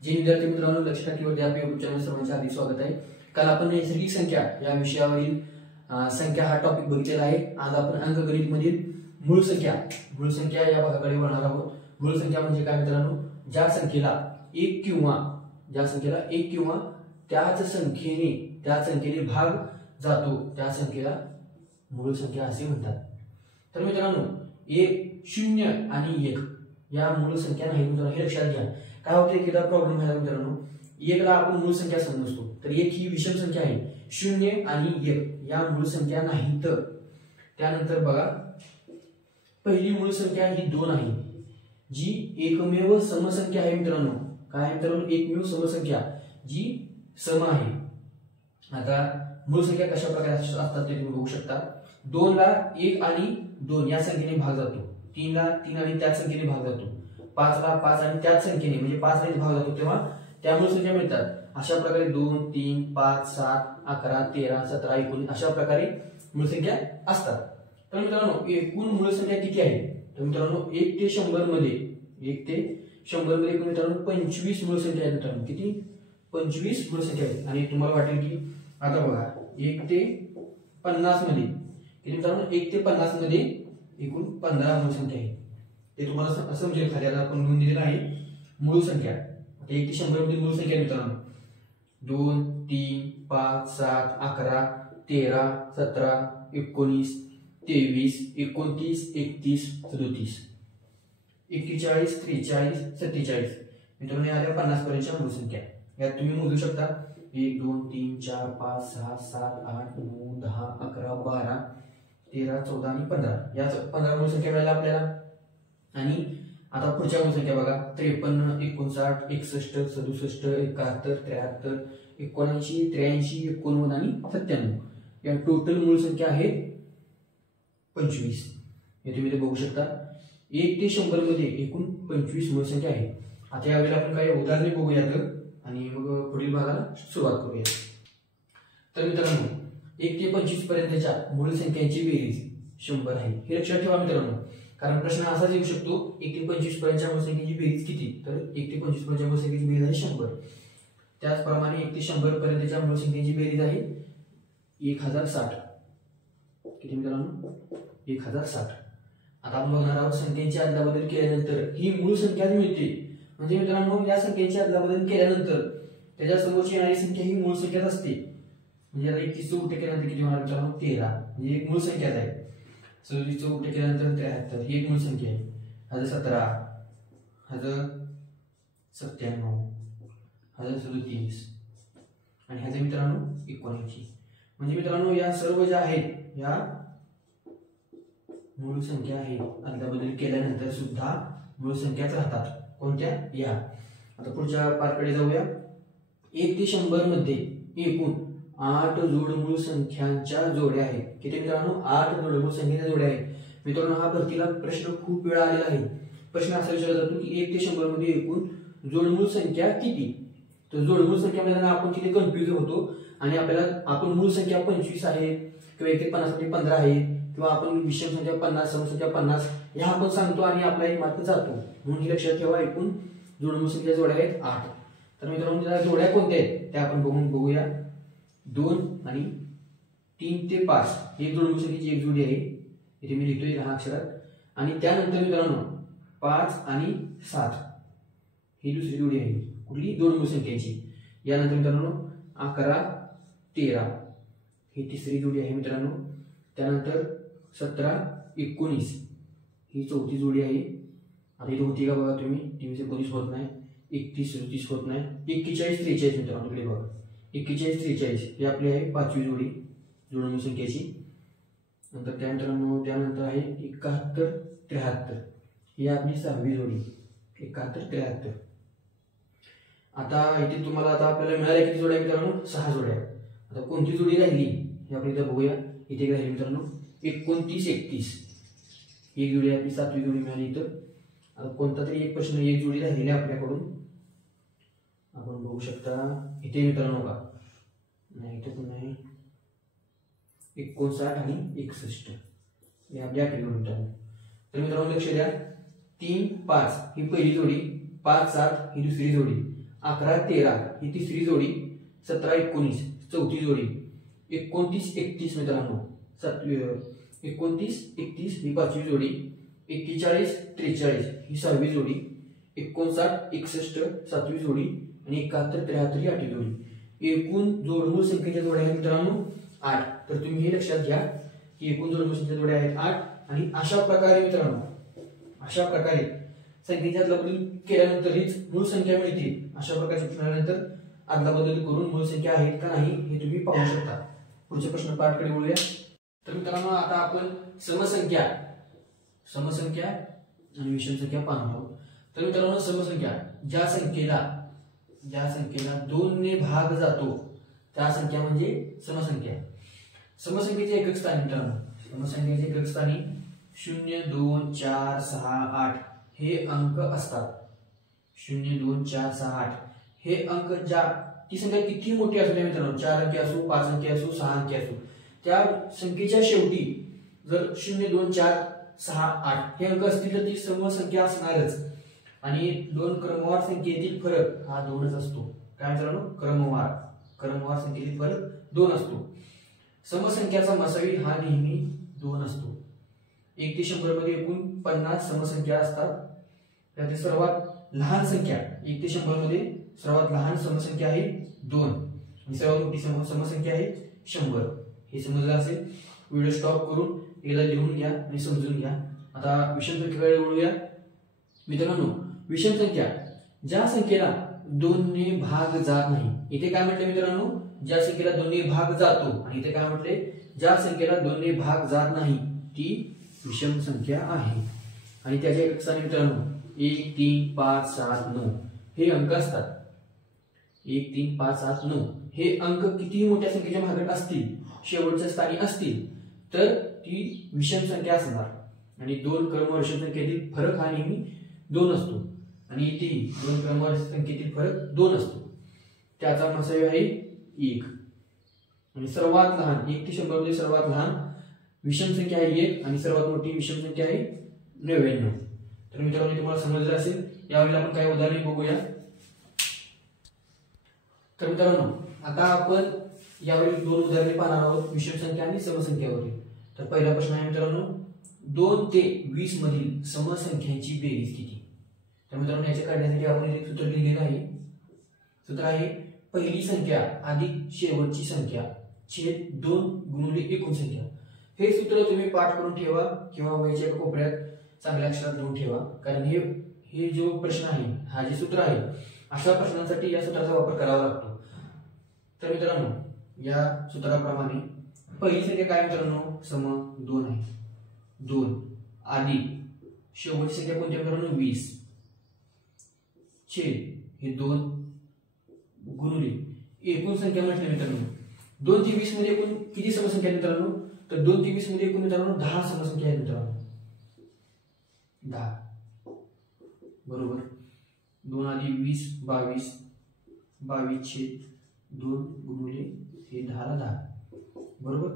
जे विद्यार्थी मित्रांनो लक्षात ठेवा आपल्या YouTube चॅनल सर्वांचे हार्दिक स्वागत आहे। काल आपण नैसर्गिक संख्या या विषयावरील संख्या हा टॉपिक बघितलेला आहे। आज आपण अंकगणित मधील मूळ संख्या या भागाकडे वळणार आहोत। मूळ संख्या म्हणजे काय मित्रांनो, ज्या संख्येला एक किंवा त्याच संख्येने भाग जातो त्या संख्येला मूळ संख्या असे म्हणतात। तर मित्रांनो 1 0 आणि 1 या मूळ संख्या नाही मित्रांनो, हे लक्षात घ्या। काय होते एखादा प्रॉब्लेम झाला मित्रांनो, 1 ला आपण मूळ संख्या समजतो तर 1 ही विषम संख्या आहे, 0 आणि 1 या मूळ संख्या नाहीत। त्यानंतर बघा पहिली मूळ संख्या ही 2 आहे, जी एकमेव समसंख्या आहे मित्रांनो। काय मित्रांनो, एकमेव समसंख्या जी सम आहे। आता मूळ संख्या कशा प्रकारे असतात ते तुम्ही बघू शकता। 2 ला 1 आणि 2 या संख्येने भाग जातो, 3 ला 3 आणि त्याच संख्येने भाग जातो, 5 ला 5 आणि त्याच संख्येने म्हणजे 5 ने भाग जातो तेव्हा त्या मूळ संख्या मिळतात। अशा प्रकारे 2 3 5 7 11 13 17 19 अशा प्रकारे मूळ संख्या असतात। तर मित्रांनो एकूण मूळ संख्या किती आहे तर मित्रांनो 1 ते 100 मध्ये मित्रांनो 25 मूळ संख्या आहेत मित्रांनो। किती? 25 मूळ संख्या आहेत। आणि तुम्हाला वाटेल की आता बघा 1 ते 50 मध्ये किती मित्रांनो, 1 ते 50 मध्ये एकूण 15 मूळ संख्या आहेत। ते तुम्हाला समजेल खाली आता आपण लिहून दिलेलं आहे मूळ संख्या। आता 1 ते 100 मध्ये मूळ संख्या मित्रांनो 2 3 5 7 11 13 17 19 23 29 31 37 41 43 47 मित्रांनो या 50 पर्यंतच्या मूळ संख्या यात तुम्ही मोजू शकता। 1 2 3 4 5 6 7 8 9 10 11 12 13 14 आणि 15 या 15 मूळ संख्या मिळाल्या आपल्याला। आणि आता पुढच्या मूळ संख्या बघा 53 59 61 67 71 73 79 83 89 आणि 97 या टोटल मूळ संख्या आहेत 25। हे तुम्ही ते बघू शकता। 1 ते 100 मध्ये एकूण 25 मूळ संख्या आहे। आता यावेळेला आपण काही उदाहरणे बघूयात आणि मग पुढील भागाला सुरुवात करूया। तर मित्रांनो 1 ते 25 पर्यंतच्या मूळ संख्यांची बेरीज 100 आहे, हे लक्षात ठेवा मित्रांनो। कारण प्रश्न असाच येऊ शकतो 1 ते 25 पर्यंतच्या मूळ संख्येची बेरीज किती, तर 1 ते 25 पर्यंतच्या मूळ संख्येची बेरीज आहे 100। त्याचप्रमाणे 1 ते 100 पर्यंतच्या मूळ संख्येची बेरीज आहे 1060। किती मित्रांनो, 1060। आता आपण बघणार आहोत संख्येची अदलाबदल केल्यानंतर ही मूळ संख्याच मिळते। म्हणजे मित्रांनो या संख्येची अदलाबदल केल्यानंतर त्याच्या समोरची येणारी संख्या ही मूळ संख्याच असते। म्हणजे आता 31 उलट केल्यानंतर किती होणार मित्रांनो, 13 म्हणजे एक मूळ संख्याच आहे। 27 उलट केल्यानंतर 73 ही एक मूळ संख्या आहे। ह्याचं 17 ह्याचं 97 ह्याचं 37 आणि ह्याचं मित्रांनो 79। म्हणजे मित्रांनो या सर्व ज्या आहेत या मूळ संख्या आहेत, अदलाबदल केल्यानंतर सुद्धा मूळ संख्याच राहतात। कोणत्या? या। आता पुढच्या पार्टकडे जाऊया। 1 ते 100 मध्ये एकूण 8 जोड मूळ संख्यांच्या जोड्या आहेत। किती मित्रांनो, 8 जोड मूळ संख्यांच्या जोड्या आहेत। मित्रांनो हा भरतीला प्रश्न खूप वेळा आलेला आहे। प्रश्न असा विचारला जातो की 1 ते 100 मध्ये एकूण जोडमूळ संख्या किती। तर जोडमूळ संख्या मध्ये आपण तिथे कन्फ्युज होतो आणि आपल्याला आपण मूळ संख्या 25 आहे किंवा 1 ते 50 मध्ये 15 आहे किंवा आपण विषम संख्या 50 समसंख्या 50 ह्या आपण सांगतो आणि आपला एक मार्क जातो। म्हणून हे लक्षात ठेवा एकूण जोडमूळ संख्या जोड्या आहेत 8। तर मित्रांनो त्या जोड्या कोणत्या आहेत त्या आपण बघूया। 2 आणि 3 ते 5 ही जोडमूळ संख्येची एक जोडी आहे, इथे मी लिहितोय लहान अक्षरात। आणि त्यानंतर मित्रांनो 5 आणि 7 ही दुसरी जोडी आहे, कुठली? जोडमूळ संख्येची। यानंतर मित्रांनो 11 13 ही तिसरी जोडी आहे मित्रांनो। त्यानंतर 17 19 ही चौथी जोडी आहे। आता इथे होती का बघा तुम्ही, 23 19 होत नाही, 31 37 होत नाही, 41 43 मित्रांनो इकडे बघा 41 43 ही आपली आहे 5वी जोडी जोडमूळ संख्येची। नंतर त्यानंतर आहे 71 73 ही आपली 6वी जोडी 71 73। आता इथे तुम्हाला आता आपल्याला मिळाल्या किती जोड्या मित्रांनो, 6 जोड्या। आता कोणती जोडी राहिली हे आपण इथे बघूया। इथे राहिली मित्रांनो 29 31 एक जोडी आपली 7वी जोडी मिळाली इथं। आता कोणता तरी एक प्रश्न एक जोडी राहिली आपल्याकडून आपण बघू शकता इथे मित्रांनो का नाही, इथे पण नाही, 59 आणि 61 हे आपल्या 8वी जोडी मित्रांनो। तर मित्रांनो लक्ष द्या 3 5 ही पहिली जोडी, 5 7 ही दुसरी जोडी 11 13 ही तिसरी जोडी, 17 19 चौथी जोडी, 29 31 मित्रांनो 29 31 ही पाचवी जोडी, 41 43 ही सहावी जोडी, 59 61 सातवी जोडी आणि 71 73 ही आठवी जोडी। एकूण जोडमूळ संख्येच्या जोड्या आहेत मित्रांनो 8। तर तुम्ही हे लक्षात घ्या की एकूण जोडमूळ संख्येच्या जोड्या आहेत 8 आणि अशा प्रकारे मित्रांनो अशा प्रकारे संख्येच्या अदलाबदल केल्यानंतरच मूळ संख्या मिळते। अशा प्रकारच्या प्रश्नानंतर अदलाबदल करून मूळ संख्या आहेत का नाही हे तुम्ही पाहू शकता। पुढच्या प्रश्न पाठाकडे वळूया। तर मित्रांनो आता आपण समसंख्या आणि विषम संख्या पाहणार आहोत। तर मित्रांनो समसंख्या ज्या संख्येला 2 ने भाग जातो त्या संख्या म्हणजे समसंख्या। समसंख्येचे एकक स्थानी मित्रांनो समसंख्येचे एकक स्थानी 0 2 4 6 8 हे अंक असतात। 0 2 4 6 8 हे अंक ज्या ती संख्या किती मोठी असू दे मित्रांनो 4 अंकी असो 5 अंकी असो 6 अंकी असो त्या संख्येच्या शेवटी जर 0 2 4 6 8 हे अंक असतील तर ती समसंख्या असणारच। आणि दोन क्रमवार संख्येतील फरक हा 2च असतो। काय मित्रांनो क्रमवार संख्येतील फरक 2 असतो। समसंख्याचा मसावी हा नेहमी 2 असतो। 1 ते 100 मध्ये एकूण 50 समसंख्या असतात। त्यातील सर्वात लहान संख्या 1 ते 100 मध्ये सर्वात लहान समसंख्या आहे 2 आणि सर्वात मोठी समसंख्या आहे 100। हे समजलं असेल। व्हिडिओ स्टॉप करून एकदा लिहून घ्या आणि समजून घ्या। आता विषम संख्येकडे वळूया मित्रांनो। विषम संख्या ज्या संख्येला 2 ने भाग जात नाही। इथे काय म्हटले मित्रांनो ज्या संख्येला 2 ने भाग जातो आणि इथे काय म्हटले ज्या संख्येला 2 ने भाग जात नाही ती विषम संख्या आहे। आणि त्याच्या एकक स्थानी मित्रांनो 1 3 5 7 9 हे अंक असतात। 1 3 5 7 9 हे अंक किती मोठ्या संख्येच्या भागात असतील शेवटच्या स्थानी असतील तर ती विषम संख्या असणार। आणि दोन क्रमवार विषम संख्येतील फरक हा नेहमी 2 असतो आणि इथे दोन क्रमवार संख्येतील फरक 2 असतो। त्याचा मसावी आहे 1 आणि सर्वात लहान 1 ते 100 मध्ये सर्वात लहान विषम संख्या आहे 1 आणि सर्वात मोठी विषम संख्या आहे 99। तर मित्रांनो तुम्हाला समजलं असेल। यावेळी आपण काही उदाहरणे बघूया। तर मित्रांनो आता आपण यावेळी 2 उदाहरणे पाहणार आहोत विषम संख्या आणि समसंख्यावरील। तर पहिला प्रश्न आहे मित्रांनो 2 ते 20 मधील समसंख्यांची बेरीज किती। तर मित्रांनो याच्या काढण्यासाठी आपण एक सूत्र लिहिलेलं आहे। सूत्र आहे पहिली संख्या अधिक शेवटची संख्या छेद 2 गुणिले एकूण संख्या। हे सूत्र तुम्ही पाठ करून ठेवा किंवा वहीच्या कोपऱ्यात चांगल्या अक्षरात लिहून ठेवा। कारण हे जो प्रश्न आहे हा जे सूत्र आहे अशा प्रश्नांसाठी या सूत्राचा वापर करावा लागतो। तर मित्रांनो या सूत्राप्रमाणे पहिली संख्या काय मित्रांनो सम 2 आहे। 2 अधिक शेवटची संख्या कोणती मित्रांनो 20 छेद हे 2 गुणिले एकूण संख्या म्हटली मित्रांनो 2 ते 20 मध्ये एकूण किती समसंख्या आहेत मित्रांनो तर 2 ते 20 मध्ये एकूण मित्रांनो 10 समसंख्या आहेत मित्रांनो 10 बरोबर 2 अधिक 20 22 22 छेद 2 गुणिले हे 10 ला 10 बरोबर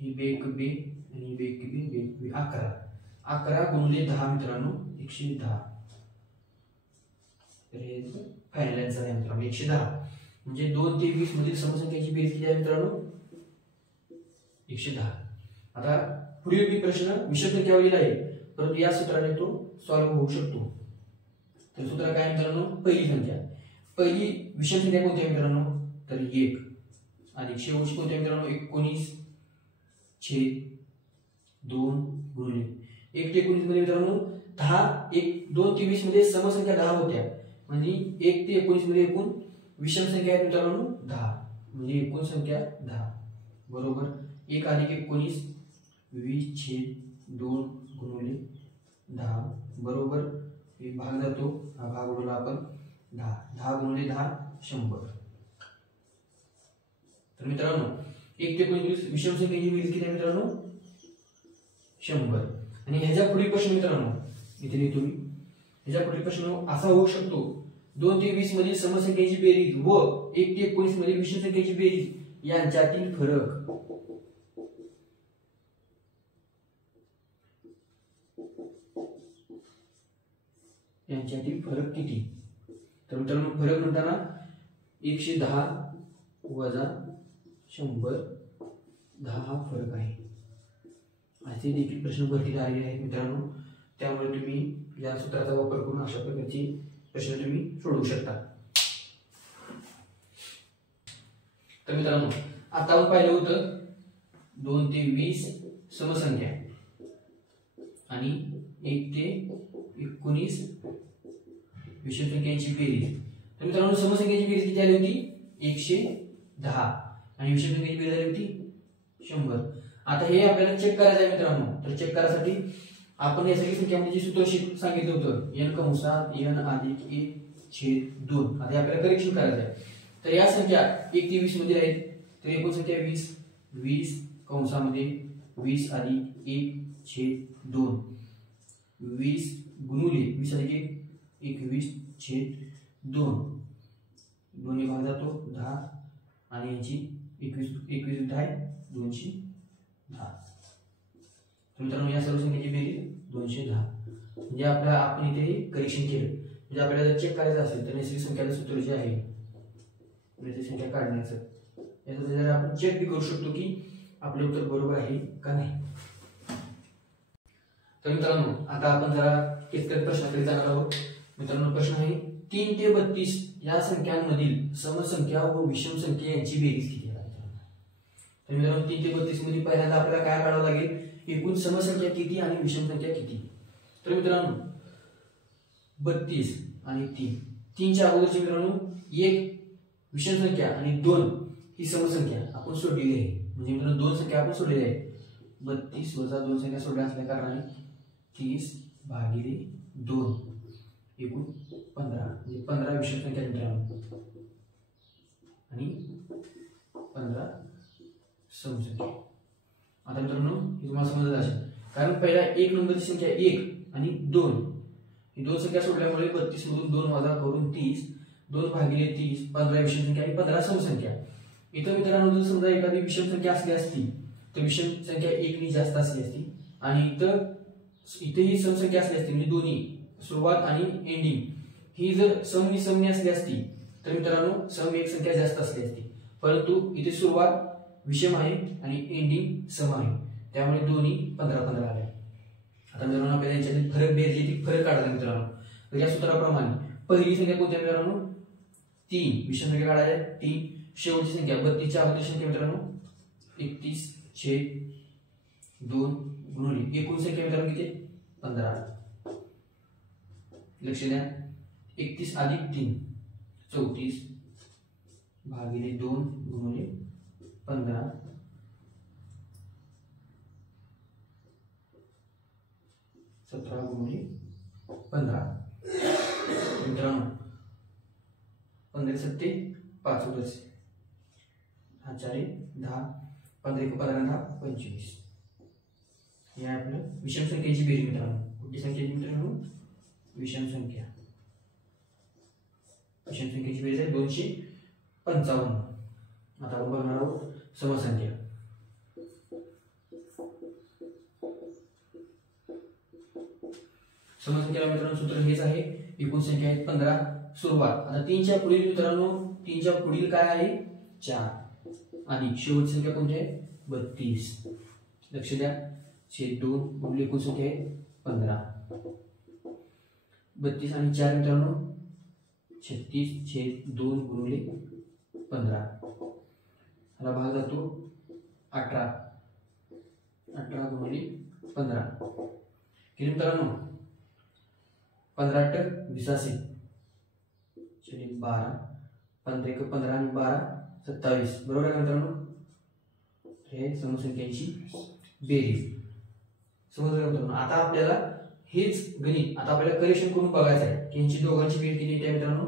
ही बेक बे आणि बेक बे बेक बे 11 गुणिले 10 मित्रांनो 110। तर हे फायनल आन्सर आहे मित्रांनो 110। म्हणजे 2 ते 20 मधील समसंख्याची बेरीज किती आहे मित्रांनो 110। आता पुढील प्रश्न विषम संख्यावरील आहे परंतु या सूत्राने तो सॉल्व्ह होऊ शकतो। तर सूत्र काय मित्रांनो पहिली विषम संख्या कोणती आहे मित्रांनो तर 1 आणि शेवटची कोणती आहे मित्रांनो 19 छेद 2 गुणिले 1 ते 19 मध्ये मित्रांनो 10 2 ते 20 मध्ये समसंख्या 10 होत्या म्हणजे 1 ते 19 मध्ये एकूण विषम संख्या आहे मित्रांनो 10 म्हणजे एकूण संख्या 10 बरोबर 1 अधिक 19 20 छेद 2 गुणिले 10 बरोबर एक भाग जातो हा भाग उडवला आपण 10 गुणिले 10 100। तर मित्रांनो 1 ते 19 विषम संख्येची बेरीज किती आहे मित्रांनो 100। आणि ह्याच्या पुढील प्रश्न मित्रांनो इथे लिहितो मी ह्याच्या पुढील प्रश्न असा होऊ शकतो 2 ते 20 मधील समसंख्येची बेरीज व 1 ते 19 मधील विषम संख्येची बेरीज यांच्यातील फरक किती। तर मित्रांनो फरक म्हणताना 110 वजा 100 10 हा फरक आहे. असे देखील प्रश्न भरती आलेले आहेत मित्रांनो. त्यामुळे तुम्ही या सूत्राचा वापर करून अशा प्रकारचे प्रश्न तुम्ही सोडवू शकता. तर मित्रांनो आता आपण पाहिलं होतं 2 ते 20 समसंख्या आणि 1 ते 19 विषम संख्यांची बेरीज. तर मित्रांनो समसंख्यांची बेरीज किती आली होती? 110 आणि विषम संख्यांची बेरीज आली होती 100. आता हे आपल्याला चेक करायचं आहे मित्रांनो. तर चेक करायसाठी आपण या सगळी संख्यांमध्ये सूत्र सांगितलं होतं n कंसात n अधिक 1/2. आता आपल्याला करेक्शन करायचं आहे. तर या संख्या 1 ते 20 मध्ये आहेत. तर एकूण संख्या 20 कंसामध्ये 20 अधिक 1/2 20 गुणिले 20 अधिक 21/2 दोन्ही भाग जातो 10 आणि याची 21 10 210. मित्रांनो या सर्व संख्येची बेरीज 210. म्हणजे आपण इथे करेक्शन केलं. म्हणजे आपल्याला जर चेक करायचं असेल तर नैसर्गिक संख्याचं सूत्र जे आहे नैसर्गिक संख्या काढण्याचं याचं जर आपण चेक बी करू शकतो की आपले उत्तर बरोबर आहे का नाही. तर मित्रांनो आता आपण जरा किचकट प्रश्नाकडे जाणार आहोत. मित्रांनो प्रश्न आहे 3 ते 32 या संख्यांमधील समसंख्या व विषम संख्या यांची बेरीज किती आहे. तर मित्रांनो 3 ते 32 मध्ये पहिल्यांदा आपल्याला काय काढावं लागेल? एकूण समसंख्या किती आणि विषम संख्या किती. तर मित्रांनो 32 आणि 3 च्या अगोदरची मित्रांनो 1 विषम संख्या आणि 2 ही समसंख्या आपण सोडलेली आहे. म्हणजे मित्रांनो 2 संख्या आपण सोडलेल्या आहेत. 32 वजा 2 संख्या सोडल्या असल्या कारणाने 30 भागिले 2 एकूण 15 म्हणजे 15 विषम संख्या मित्रांनो आणि 15 समसंख्या. आता मित्रांनो हे तुम्हाला समजत असेल कारण पहिला 1 नंबरची संख्या 1 आणि 2 ही दोन संख्या सोडल्यामुळे 32 मधून 2 वजा करून 30 2 भागिले 30 15 विषम संख्या आणि 15 समसंख्या. इथं मित्रांनो जर समजा एखादी विषम संख्या असली असती तर विषम संख्या 1 नी जास्त असली असती आणि इथे ही समसंख्या असली असती म्हणजे दोन्ही सुरुवात आणि एंडिंग ही जर समनी असली असती तर मित्रांनो सम एक संख्या जास्त असली असती. परंतु इथे सुरुवात विषम आहे आणि एंडिंग सम आहे त्यामुळे दोन्ही 15-15 आले. आता मित्रांनो आपल्याला यांच्यातील फरक बेरीज फरक काढायचा मित्रांनो. तर या सूत्राप्रमाणे पहिली संख्या कोणती मित्रांनो 3 विषम संख्या काढायची आहे 3. शेवटची संख्या 32 च्या अगोदरची संख्या मित्रांनो 31/2 गुणिले एकूण संख्या मित्रांनो किती 15. लक्ष द्या 31 अधिक 3 34 भागिले 2 गुणिले 15 17 गुणिले 15. मित्रांनो 15 सत्ते 5 उरस हा 4 10 15 1 15 10 25. हे आपलं विषम संख्येची बेरीज मित्रांनो. कुठली संख्येची मित्रांनो विषम संख्या. विषम संख्येची बेरीज आहे 255. आता आपण बघणार आहोत समसंख्या. समसंख्याला मित्रांनो सूत्र हेच आहे एकूण संख्या आहेत 15 सुरुवात. आता 3 च्या पुढील मित्रांनो 3 च्या पुढील काय आहे 4 आणि शेवटची संख्या कोणती आहे 32. लक्ष द्या छेद 2 गुणिले एकूण संख्या आहे 15. 32 आणि 4 मित्रांनो 36/2 गुणिले 15. ह्याला भाग जातो 18 गुणिले 15. किती मित्रांनो 15 × 20 12 15 1 15 आणि 12 27 बरोबर आहे मित्रांनो. हे समसंख्यांची बेरीज समजलं मित्रांनो. आता आपल्याला हेच गणित आता आपल्याला करेक्शन करून बघायचं आहे की यांची दोघांची बेरीज किती येते मित्रांनो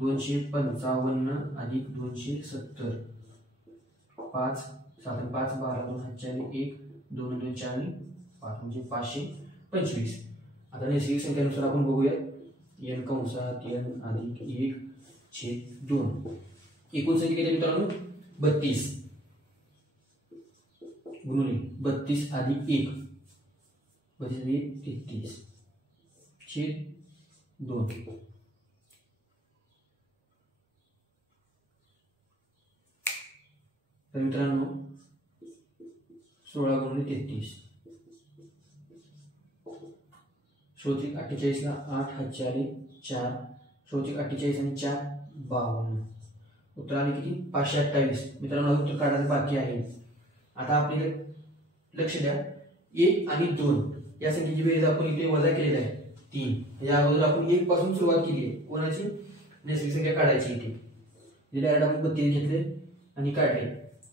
255 अधिक 270 5 7 5 12 2 4 1 2 2 4 5 म्हणजे 525. आता नैसर्गिक संख्येनुसार आपण बघूया n कंसात n अधिक 1/2 एकूण संख्या किती मित्रांनो 32 गुणिले 32 अधिक 1 32 33/2 तर मित्रांनो 16 गुणिले 33 16 48 का 8 हात 4 16 48 आणि 4 52 उत्तर आले किती 528 मित्रांनो उत्तर काढायचं बाकी आहे। आता आपल्याकडे लक्ष द्या 1 आणि 2 या संख्येची बेरीज आपण इथे वजा केलेली आहे 3 या अगोदर आपण 1 पासून सुरुवात केली आहे कोणाची नैसर्गिक संख्या काढायची इथे डायरेक्ट आपण 32 घेतले आणि काढले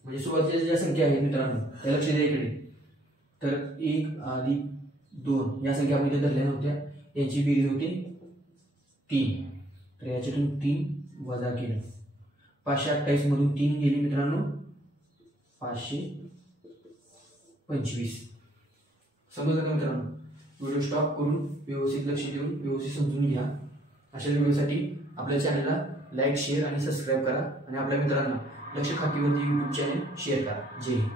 म्हणजे सुरुवातीच्या ज्या संख्या आहेत मित्रांनो त्या लक्ष द्या इकडे तर 1 अधिक 2 या संख्या आपण इथे धरल्या नव्हत्या यांची बेरीज होती 3 तर याच्यातून 3 वजा केलं 528 मधून 3 गेली मित्रांनो 525 समजलं का मित्रांनो व्हिडिओ स्टॉप करून व्यवस्थित लक्ष देऊन व्यवस्थित समजून घ्या। अशा व्हिडिओसाठी आपल्या चॅनलला लाईक शेअर आणि सबस्क्राईब करा आणि आपल्या मित्रांना लक्ष खातीवरती YouTube चॅनल शेअर करा। जय हिंद।